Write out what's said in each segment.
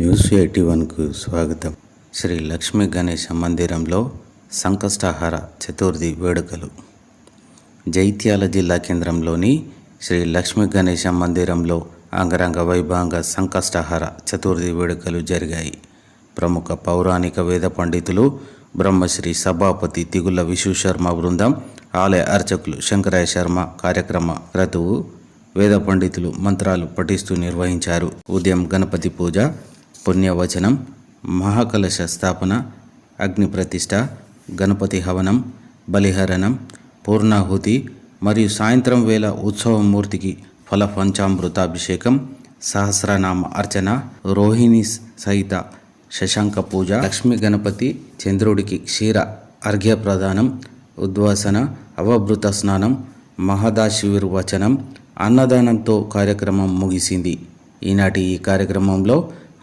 News eighty వన్కు స్వాగతం. శ్రీ లక్ష్మీ గణేశ మందిరంలో సంకష్టహార చతుర్థి వేడుకలు. జైత్యాల జిల్లా కేంద్రంలోని శ్రీ లక్ష్మీ గణేశ మందిరంలో అంగరంగ వైభవంగా సంకష్టహార చతుర్థి వేడుకలు జరిగాయి. ప్రముఖ పౌరాణిక వేద పండితులు బ్రహ్మశ్రీ సభాపతి తిగుల విశ్వశర్మ బృందం ఆలయ అర్చకులు శంకరయ్య శర్మ కార్యక్రమ క్రతువు వేద పండితులు మంత్రాలు పఠిస్తూ నిర్వహించారు. ఉదయం గణపతి పూజ పుణ్యవచనం మహాకలశ స్థాపన అగ్ని ప్రతిష్ట గణపతి హవనం బలిహరణం పూర్ణాహుతి మరియు సాయంత్రం వేళ ఉత్సవమూర్తికి ఫల పంచామృతాభిషేకం సహస్రనామ అర్చన రోహిణి సహిత శశాంక పూజ లక్ష్మీ గణపతి చంద్రుడికి క్షీర అర్ఘ్య ప్రదానం ఉద్వాసన అవభృత స్నానం మహదాశివిర్వచనం అన్నదానంతో కార్యక్రమం ముగిసింది. ఈనాటి ఈ కార్యక్రమంలో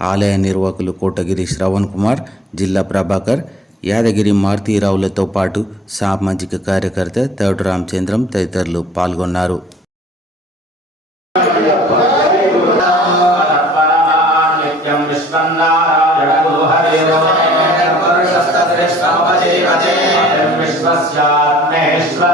ఆలయ నిర్వాహకులు కోటగిరి శ్రవణ్ కుమార్ జిల్లా ప్రభాకర్ యాదగిరి మారుతీరావులతో పాటు సామాజిక కార్యకర్త తేడు రామచంద్రం తదితరులు పాల్గొన్నారు. నిత్యం విశ్వన్నారాయణో హరిరో విశ్వస్యాత్మేశ్వర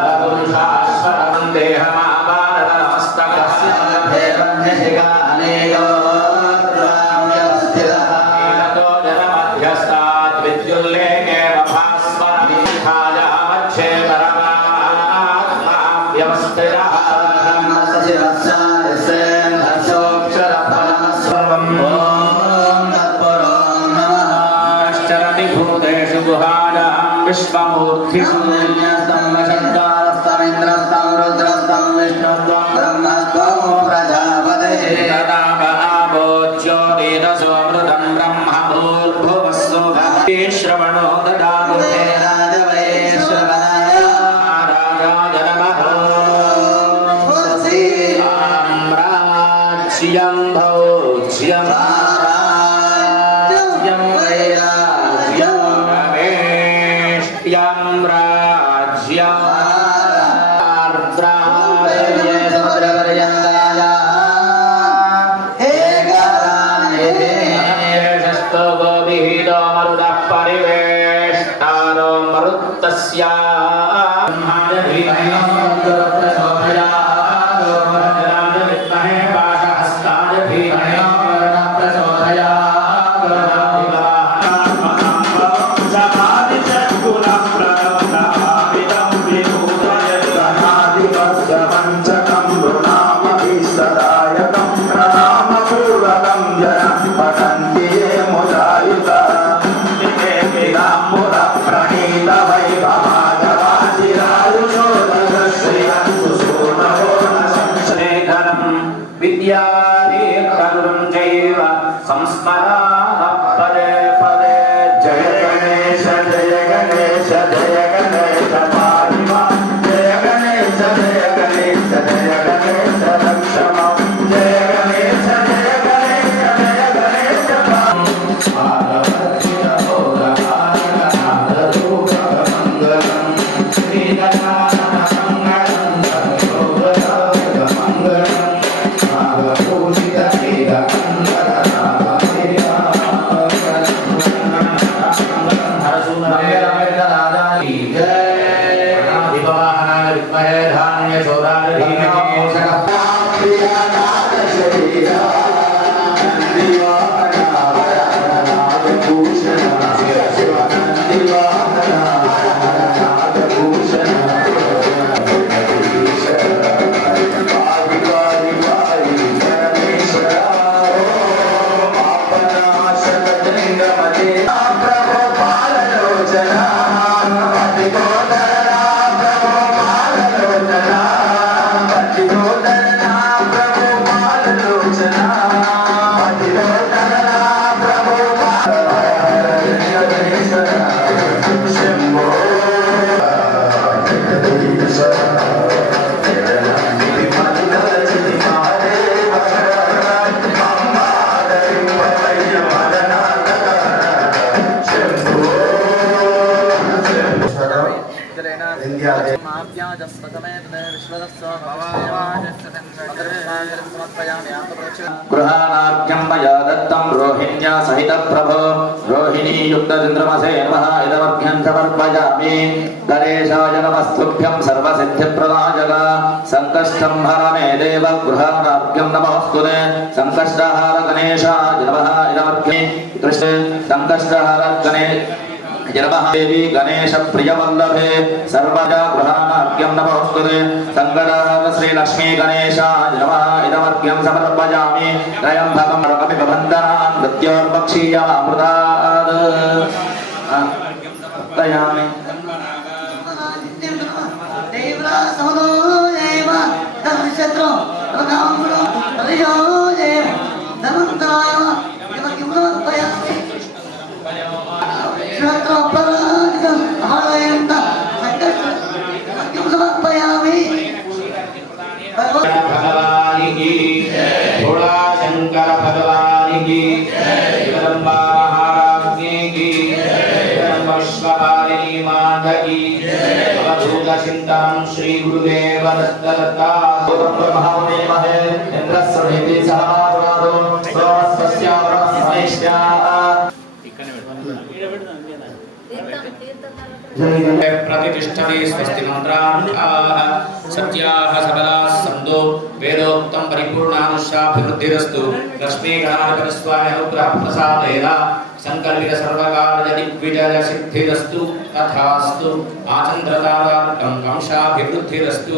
గుహాయాం విశ్వమూర్తి జ్యోతిరసోమృతం రమేష్ట్యం రాజ్యం ఆర్ద్రాయస్తు గోభితో మరుదః విద్యాదేకరుణం చైవ సంస్మరామ रोहिण्या सहित प्रभो नमः इदमभ्यन्तपर्पयामि गणेशाय नमस्तुभ्यं सर्वसिद्धिप्रदायक सङ्कष्टं हर मे देव गृहाणाभ्यं नमोऽस्तु ते। सङ्कष्टहार गणेशाय नमः। इदमभ्ये दृश्य सङ्कष्टहार गणेश జనమహాదేవి గణేశ ప్రియవల్లభే సర్వజ గృహాణార్ఘ్యం నమోస్తుతే సంగడాహర శ్రీ లక్ష్మీ గణేశాయ నమః ఇదమర్ఘ్యం సమర్పయామి త్రయంబకం రకమి బబంధనాన్ మృత్యోర్వక్షీయమామృతాద్ తయామి సమదో దేవ దశత్రం ప్రకాంపురం ప్రయోజేవ अवधूत चिंतां श्री गुरुदेव दत्त दत्ता ब्रह्मणे महे इंद्रस्य देवी सहमावरादो सोमस्स्य ब्रह्मणेश्या प्रतिष्ठते स्वस्ति मन्त्राः सत्याः सबलाः सन्तो वेदोक्तं परिपूर्णानुष्ठाभिवृद्धिरस्तु लक्ष्मीगणाधिपतिस्वामिनः సంకల్పిత సర్వకార్యదిగ్విజయ సిద్ధిరస్తు తథాస్తు ఆచంద్రతాదాంకాంశాభివృద్ధిరస్తు